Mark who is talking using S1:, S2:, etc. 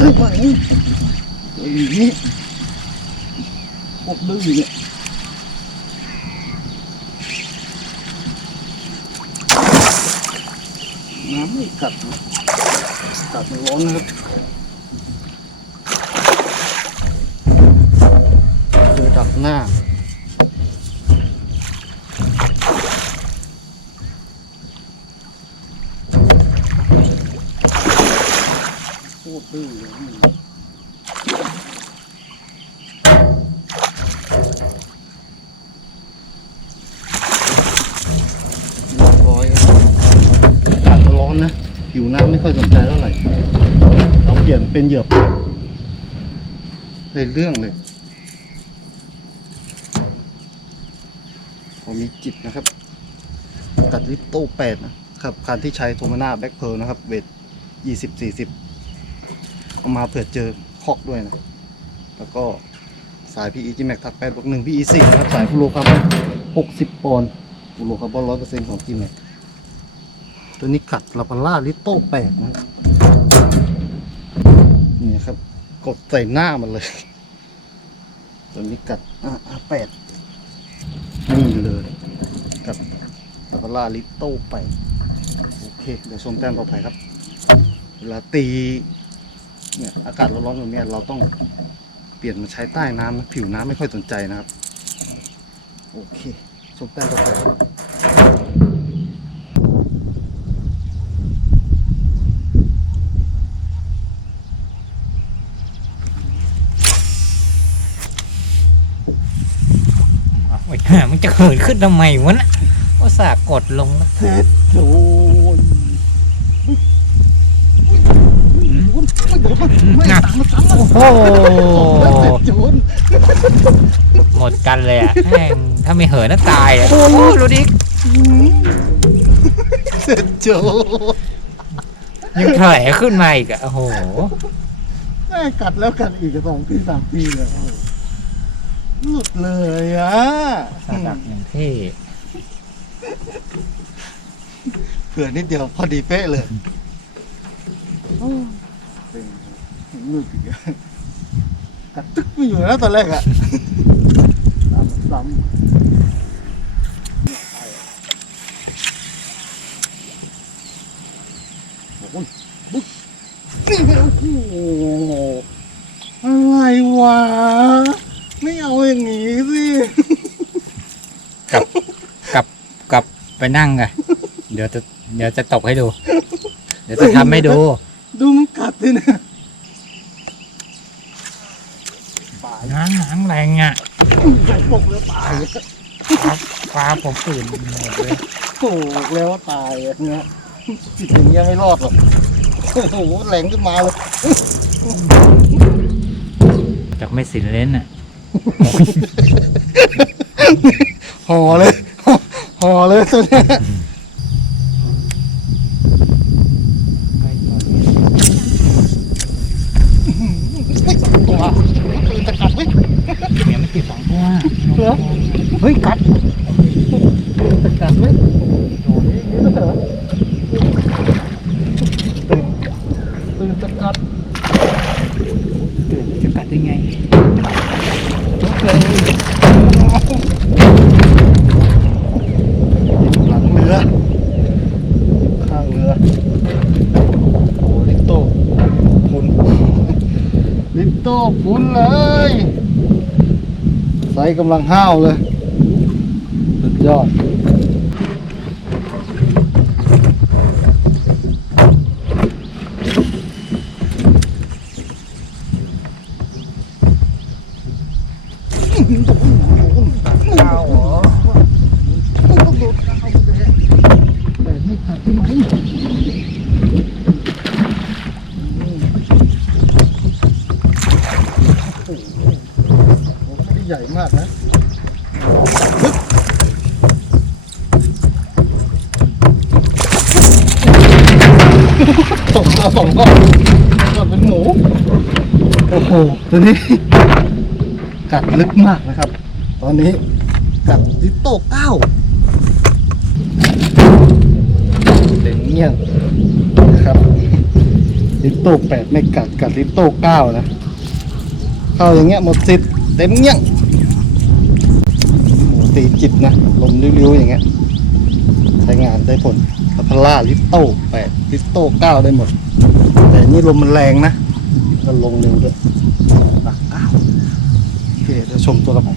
S1: ช่ไหมอย่างนี้พวกดื้อเนี่ ยน้ำไม่กัดนะกัดมันร้อนนะครับเจอดักหน้าโคตรดื้อเลยร้อยอากาศร้อนนะผิวน้ำไม่ค่อยสนใจเท่าไหร่เราเปลี่ยนเป็นเหยื่อเป็ดเลยเรื่องเลยพอมีจิตนะครับ กัดลิปโต้แปดนะครับคันที่ใช้โทมาน่าแบ็คเพลนะครับเวทยี่สิบสี่สิบ เอามาเผื่อเจอคอกด้วยนะ แล้วก็สาย PE G Max ถัก8บวกหนึ่ง PE 4นะครับ สายฟูโรคาร์บอน60ปอนด์ฟูโรคาร์บอน100%ของ G Max ตัวนี้กัดลาพาร่าลิโต้8นะนี่ครับ กดใส่หน้ามันเลย ตัวนี้กัดอ่าแปดนี่เลยกัดลาพาร่าลิโต้8โอเค เดี๋ยวชมแต้มต่อไปครับ เวลาตี เนี่ยอากาศร้อนๆแบบเนี้ยเราต้องเปลี่ยนมาใช้ใต้น้ำนะผิวน้ำไม่ค่อยสนใจนะครับ โอเคชมแต้มต่อไปครับ
S2: โอ้ยห่ามันจะเหินขึ้นทำไมวะนะอุตส่าห์กดลงแล้ว
S1: เสร็จโดน ไม่ตามมาซ้ำ
S2: โอ้โห
S1: เสร็จโจน
S2: หมดกันเลยอะแม่งถ้าไม่เหินน่าตายอะโอ้โหดูดิ
S1: เสร็จโจน
S2: ยังแผลขึ้นมาอีกอะโอ้โห
S1: แม่กัดแล้วกัดอีกสองทีสามทีเลยโอ้โหหลุดเลยอะ
S2: สาดักอย่างเท่
S1: เผื่อนิดเดียวพอดีเป๊ะเลยโอ้ เป็นหลุดอีกอะกัดตึกไม่อยู่แล้วตอนแรกอะซ้ำซ้ำโอ้ยบุ๊กนี่โอ้โหอะไรวะ ไม่เอาอย่างนี้สิ
S2: กลับกลับกลับไปนั่งไงเดี๋ยวจะเดี๋ยวจะตกให้ดู เดี๋ยวจะทำให้ดู
S1: นกัดดิเนี่ยตาย
S2: หางหางแรงอะ
S1: ใส่ปกแล้วตาย
S2: ฟ้าฟ้าผมตื่นหมดเลย
S1: โอ้โหแล้วว่าตายอย่างเงี้ยจิตอย่างเงี้ยไม่รอดหรอกโอ้โหแรงขึ้นมาเลย
S2: จากไม่สินเล่นอะ
S1: ห่อเลยห่อเลยตัวเนี้ยไม่สองตัวปืนจะกัดไหม
S2: เนี่ยมันติดสองตัว
S1: เหรอ
S2: เฮ้ยกัด
S1: ปืนจะกัดไหมโอ้ยนี่เหรอปืนปืนจะกัด
S2: จะกัดได้ไง
S1: ลุกเลยหลังเรือข้างเรือโอ้ลิปโต้หมุนลิปโต้หมุนเลยไซส์กำลังห้าวเลยสุด ยอด
S2: ข้าวเหรอ
S1: ต้องโดนข้าเลยแต่ไม่ขาใหญ่มากนะ สองสองก้อนก่อนเป็นหมู โอ้โหตัวนี้ กัดลึกมากนะครับ ตอนนี้กัดลิโต้เก้าเต็มเงี้ยงนะครับ ลิโต้แปดไม่กัดกัดลิโต้เก้านะ เข้าอย่างเงี้ยหมดสิทธิ์เต็มเงี้ยงโอ้ตีจิตนะ ลมริ้วๆอย่างเงี้ย ใช้งานได้ผล พล่าลิโต้แปดลิโต้เก้าได้หมด แต่นี่ลมมันแรงนะมันลงเร็วด้วยอ้าวโอเคเดี๋ยวชมตัวกระพ